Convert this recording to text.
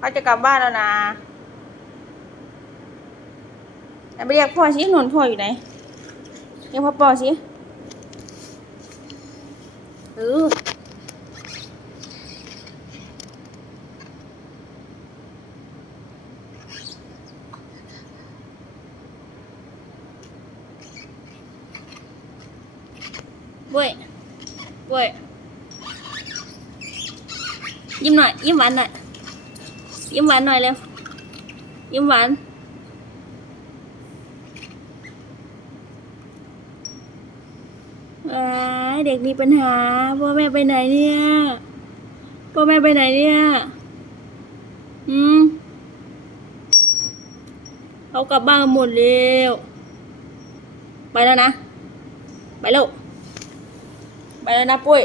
เขาจะกลับบ้านแล้วนะแต่ไปเรียกพ่อสิหนุนพ่ออยู่ไหนเรียกพ่อปอสิเออบุ้ยบุ้ยยิ้มหน่อยยิ้มหวานหน่อย ยิ้มหวานหน่อยเร็วยิ้มหวานว้าเด็กมีปัญหาพ่อแม่ไปไหนเนี่ยพ่อแม่ไปไหนเนี่ยอืมเขากลับบ้านหมดเร็วไปแล้วนะ ไปแล้วไปแล้วนะปุ้ย